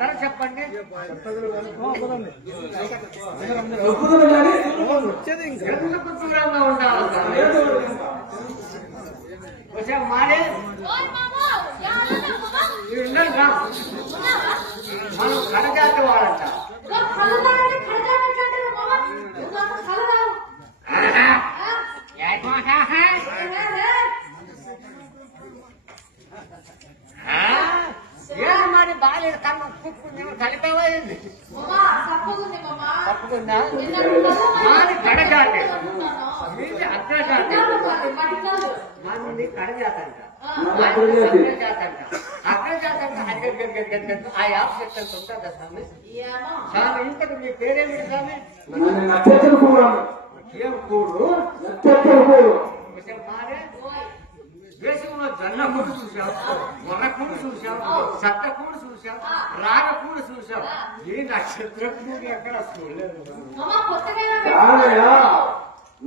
ధర చెప్పండి. ఎందుకు దూరంగా ఉండాలి? వచ్చా మానే ఉండరుగా మనం కడజాతి వాడంట. ఏది మరి బాగాలేదు కమ్మ కూర్చుని కలిపేవాయింది తప్పుకుందా మాది కడజాతి మీది అగ్రజాతి మంది కడజాతి అంట అగ్రజాతి అంట అగ్రజాతి అంటే ఆ యాప్ సెక్షన్ ఉంటుందా స్వామి? స్వామి ఇంతకు మీ పేరేమిటి స్వామి? ఏం కూడు మారే దేశంలో జొన్న కూడు చూసావు, మొర్ర కూడు చూసావు, సత్త కూడు చూసావు, రాగ కూడు చూసావు. ఈ నక్షత్ర కూడు ఎక్కడ చూడలేదు.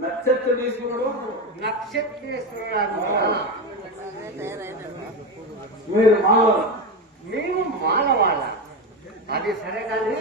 నక్షత్రేశ్వరుడు మేము మానవాళ్ళ. అది సరే కానీ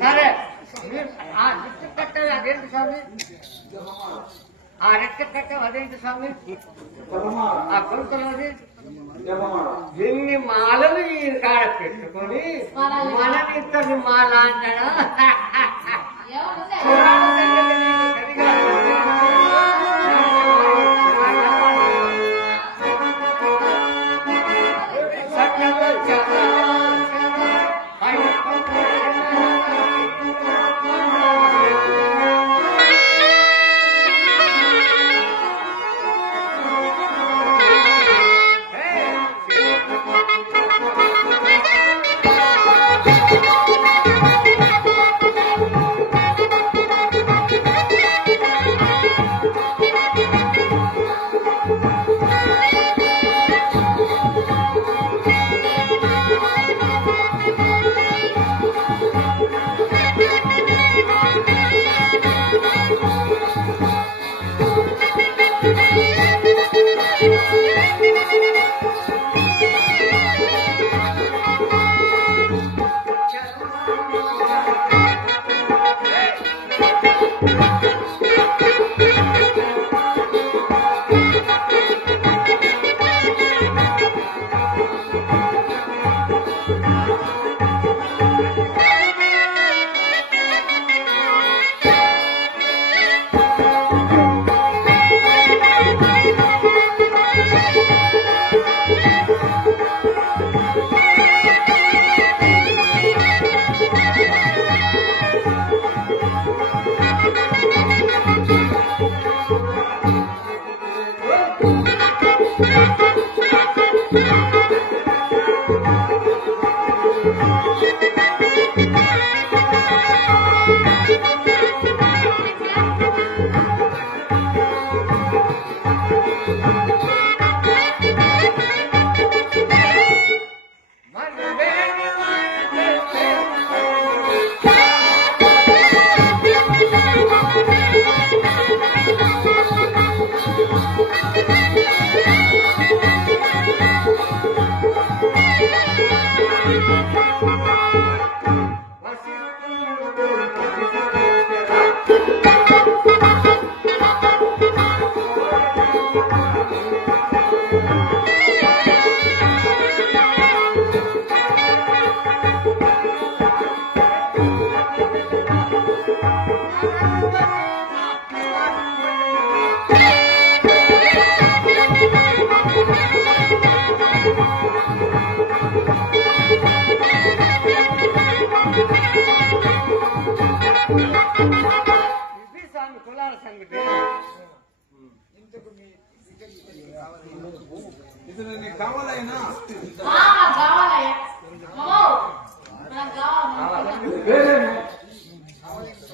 సరే ఆ రెక్క కట్టేది అదేంటి స్వామి? ఆ రెక్క కట్టేది అదేంటి స్వామి? ఆ కొడుకులోది ఎన్ని మాలలు ఈ కాడ పెట్టుకొని మనమిద్దరి మాల అంటాడా?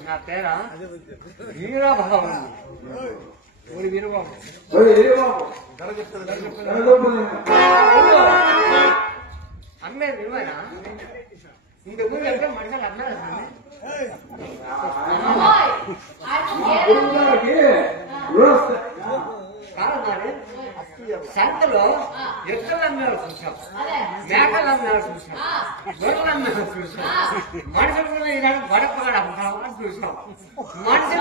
నా పేరా వీరభగవాన్. అమ్మే విలువనా ఇంతకు ముందు అంటే మనుషులు అన్నారు కాదు మరి సంతలో ఎక్కలు అన్నారు చూసాం, మేకలు అన్నారు చూసాం, గొర్రెలు అన్నారు చూసాం, మనుషులు కూడా ఈనాడు వడపగడ అమ్ముతామని చూసాం. మనుషులు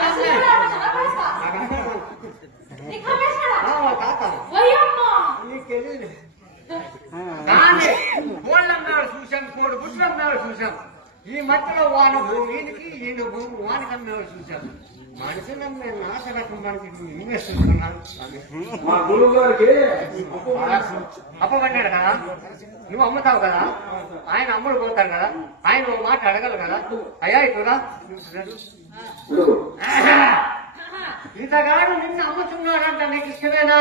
తాత నీకు తెలియదు కానీ కోళ్ళు అన్నారు చూసాం, కోడి గుడ్లు అన్నారు చూసాం. ఈ మధ్యలో వాని భూమి వీనికి ఈయన భూమి వానికి అన్నారు చూసాం. మనుషులు అమ్మే నాశ రకం మనకి ఇన్వెస్తున్నాను. మా గురువు గారికి అప్పబడ్డాడు కదా, నువ్వు అమ్ముతావు కదా, ఆయన అమ్ముడు పోతాడు కదా, ఆయన ఓ మాట అడగలు కదా. అయ్యా ఇటురా ఇంతగాడు నిన్ను అమ్ముతున్నాడంట, నీకు ఇష్టమేనా?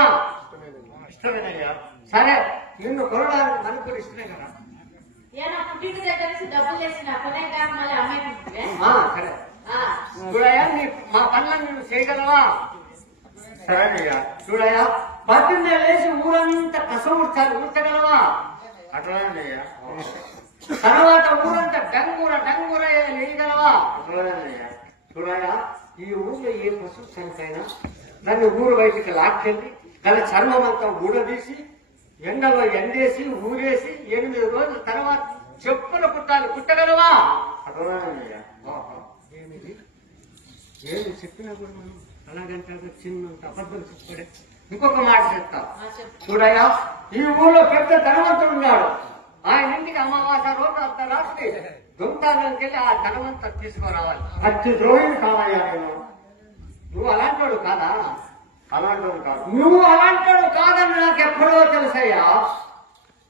ఇష్టమేనయ్యా. సరే నిన్ను కొనడానికి మనకు కూడా ఇష్టమే కదా. సరే చూడయ్యా, మా పనులను నువ్వు చేయగలవా? సరేనయ్యా. చూడయ్యా, పొద్దున్నే లేచి ఊరంతా కసం ఊడ్చగలవా? అట్లానయ్యా. తర్వాత ఊరంతా డంగూర డంగూర వేయగలవా? అట్లానయ్యా. చూడయ్యా, ఈ ఊళ్ళో ఏ పశువు చనిపోయినా నన్ను ఊరు బయటికి లాక్కెళ్ళి దాని చర్మం అంతా ఊడదీసి ఎండలో ఎండేసి ఊరేసి 8 రోజుల తర్వాత చెప్పుల కుట్టాలి, కుట్టగలవా? అట్లానయ్యా. ఏమిది ఏమి చెప్పినా కూడా మనం అలాగంటే చిన్నంత అబద్ధం చెప్పుకోడే. ఇంకొక మాట చెప్తా చూడయ్యా, ఈ ఊళ్ళో పెద్ద ధనవంతుడు ఉన్నాడు. ఆయన ఇంటికి అమావాస్య రోజు అర్ధరాత్రి దొంతానికి వెళ్ళి ఆ ధనవంతా తీసుకురావాలి. అతి ద్రోహిని కావాలయ్యా నేను. నువ్వు అలాంటి కాదా? అలాంటి కాదు. నువ్వు అలాంటి కాదని నాకు ఎప్పుడో తెలుసయ్యా.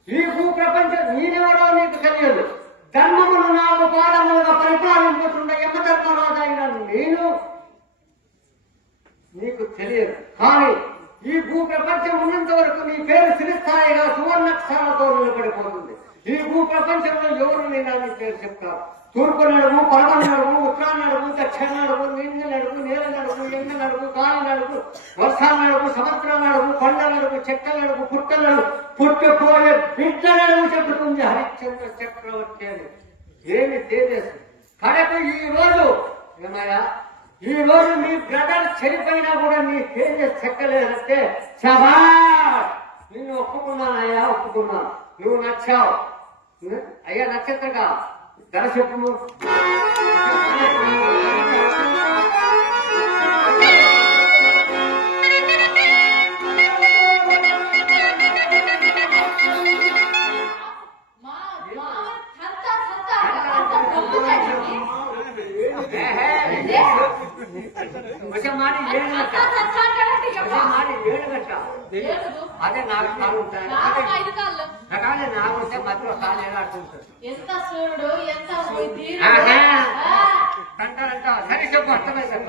ఈ భూ ప్రపంచం నేనెవరో నీకు తెలియదు. ధర్మమును 4 పాదములుగా పరిపాలించుతున్న యమధర్మరాజు అయిన నేను నీకు తెలియదు. కానీ ఈ భూ ప్రపంచం ఉన్నంత వరకు నీ పేరు చిరస్థాయిగా సువర్ణక్షరాలతో నిలబడిపోతుంది. ఈ భూ ప్రపంచంలో ఎవరు నేను నీ పేరు చెప్తారు. తూర్పు నడుము, పడవ నడుము, ఉత్తరాన్ని నడుము, దక్షిణ నడుము, నిండు నడుము, నేల నడుము, ఎండ నడుము, గాలి నడుము, వర్షాల నడుము, సముద్రం నడుము, కొండ నడుము, చెక్కల నడుము, పుట్ట నడుము, పుట్టుకోలే బిడ్డ నడుము చెబుతుంది హరిశ్చంద్ర చక్రవర్తి అని. ఏమి తేజస్సు కడకు. ఈ రోజు ఏమయ్యా, ఈ రోజు నీ బ్రదర్ చనిపోయినా కూడా నీ తేజస్ చెక్కలేదంటే శభాష్, నిన్ను ఒప్పుకున్నానయ్యా, ఒప్పుకున్నాను. నువ్వు నచ్చావు అయ్యా. నక్షత్రగా ధర చెప్పుము. అదే 4 కాళ్ళు ఉంటాయి. కానీ 4 ఉంటే మధ్యలో కాలు ఎలా అట్టుంటుంది. అంటారంట. సరే చెప్పు, అర్థమైందంట.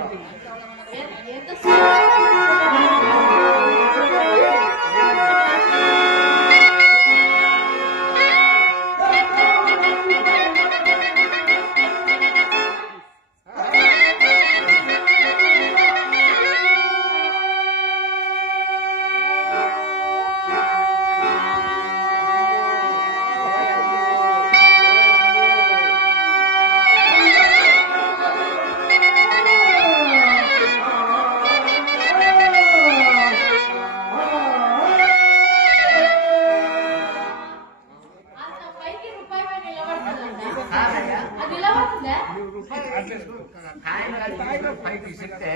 పైకి చెప్తే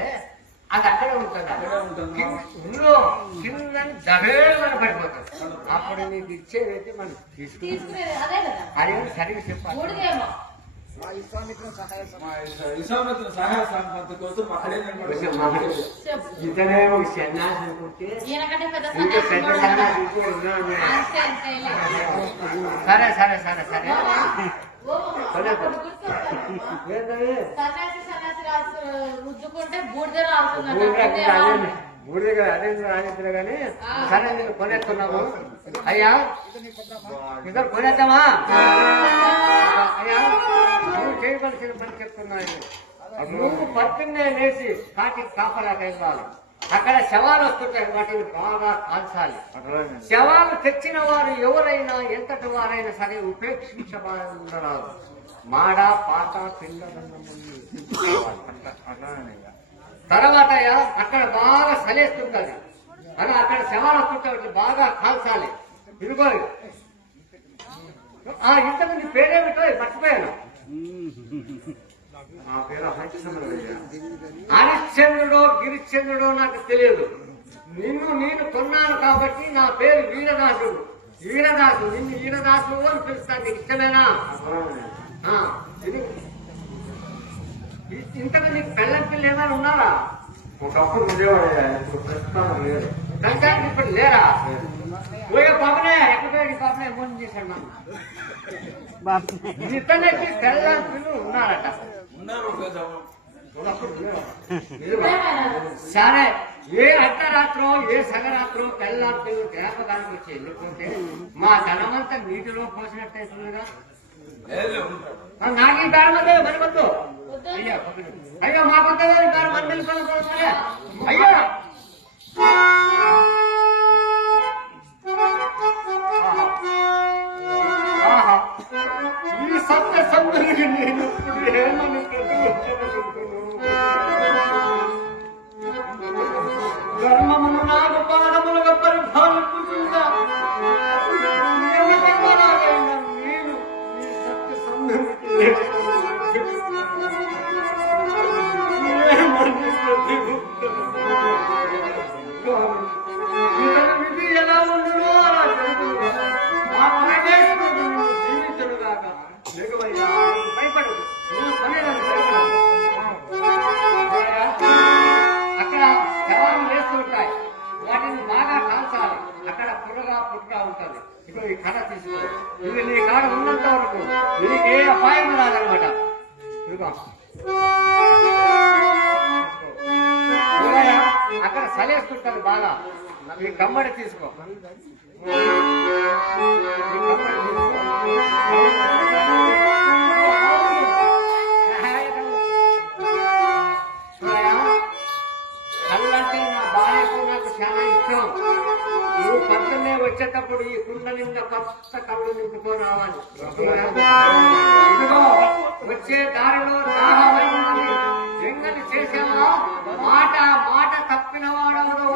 అది అక్కడే ఉంటుంది. ఇందులో కింద దవేళమని పడిపోతుంది. అప్పుడు నీకు ఇచ్చేదైతే మనం తీసుకునేది అదే సరిగ్గా చెప్పాలి. ఇతనేమో సన్యాసి అనుకుంటే ఇంకా పెద్ద సన్యాసి ఉన్నాడు. సరే సరే సరే సరే రుద్దుకుంటే బూడిద రావుతుంది. బూడిద అదే రాజేంద్ర గాని సరే నేను కొనేస్తున్నాము. అయ్యా ఇద్దరు కొనేద్దామా? అయ్యా నువ్వు చేయవలసిన పని చెప్తున్నాను. నువ్వు పొద్దున్నే లేచి కాకి కాపలాగా ఇవ్వాలి. అక్కడ శవాలు వస్తుంటాయి, వాటిని బాగా కాల్చాలి. శవాలు తెచ్చిన వారు ఎవరైనా ఎంతటి వారైనా సరే ఉపేక్షించబడరాదు. మాడ పాత పిండ తర్వాత అక్కడ బాగా సలేస్తుంటది అని అక్కడ శవాలు వస్తుంటే బాగా కాల్చాలి. ఇదిగో ఇంతకుముందు పేరేమిటో మర్చిపోయాను. హరిశ్చంద్రుడో గిరిశ్చంద్రుడో నాకు తెలియదు. నిన్ను నేను కొన్నాను కాబట్టి నా పేరు వీరదాసుడు. వీరదాసు, నిన్ను వీరదాసు అని పిలుస్తాను. నీకు ఇష్టమేనా? ఇంతకు నీకు పెళ్ళం పిల్లలు ఏమైనా ఉన్నారా? ఒకప్పుడు ఉండేవాడయ్యా, ఇప్పుడు ప్రస్తుతం లేదు. సంక్రాంతి ఇప్పుడు లేరా? పోయే పాపనే ఎక్కడ పాపనే ఫోన్ చేశాడు. ఇతనికి పెళ్ళం పిల్లలు ఉన్నారట. సరే, ఏ అర్ధరాత్రో ఏ సగరాత్రో పెళ్ళం పిల్లలు జ్ఞాపకానికి వచ్చి వెళ్ళిపోతే మా ధనమంతా నీటిలో పోసినట్టయితుందిగా. నాకు ఈ కారణం మరి వద్దు. అయ్యో మాకొద్దు అయ్యో ఈ సత్య సందరికి నేను ఏమని ధర్మమును నాకు పాదములుగా పరిపాలించుగా నేను ఈ సత్య సందరికి విధి ఎలా ఉండదో అలా జరుగుతుంది. ఆ పరమేశ్వరుడు జీవించడు కాక భయపడదు. అక్కడ శవాలు వేస్తూ ఉంటాయి, వాటిని బాగా కాల్చాలి. అక్కడ పుల్లగా పుట్టుగా ఉంటుంది. ఇప్పుడు ఈ కథ తీసుకో, ఇవి నీ కాడ ఉన్నంత వరకు నీకు ఏ అపాయం రాదనమాట. ఇదిగో అక్కడ సలేస్తుంటారు బాగా. ఈ కమ్మడి తీసుకో, కళ్ళంటే నా భార్యకు నాకు చాలా ఇష్టం. నువ్వు పక్కనే వచ్చేటప్పుడు ఈ కుండ నిండా కొత్త కళ్ళు నింపుకొని రావాలి. వచ్చే దారిలో దాహమైంది ఎంగని చేసావా మాట మాట తప్పిన వాడవదు.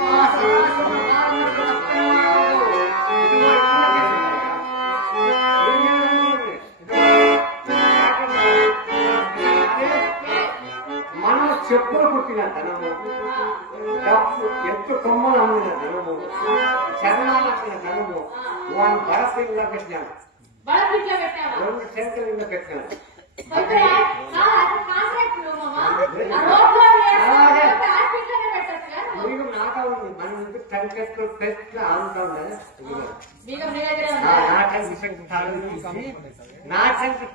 మనం చెప్పులు పుట్టిన ధనము, ఎత్తు కొమ్మలు అమ్మిన ధనము, చరణాలు అమ్మిన ధనము వాడిని బరపిల్ల పెట్టాను. 2 సెంటర్లో పెట్టాను. మీకు నాటా ఉంది, మన ముందు కంకెట్లు పెట్టి ఆడుతా ఉండదు. నా టెంక్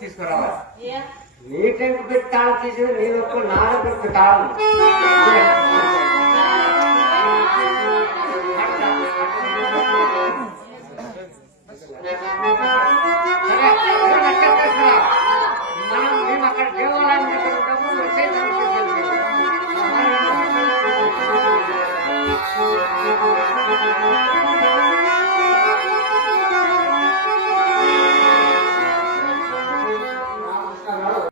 తీసుకురావాలి. నీ టెంక్ పెట్టి తాళం తీసి నేను ఒక్క నాడ పెట్టి తాళం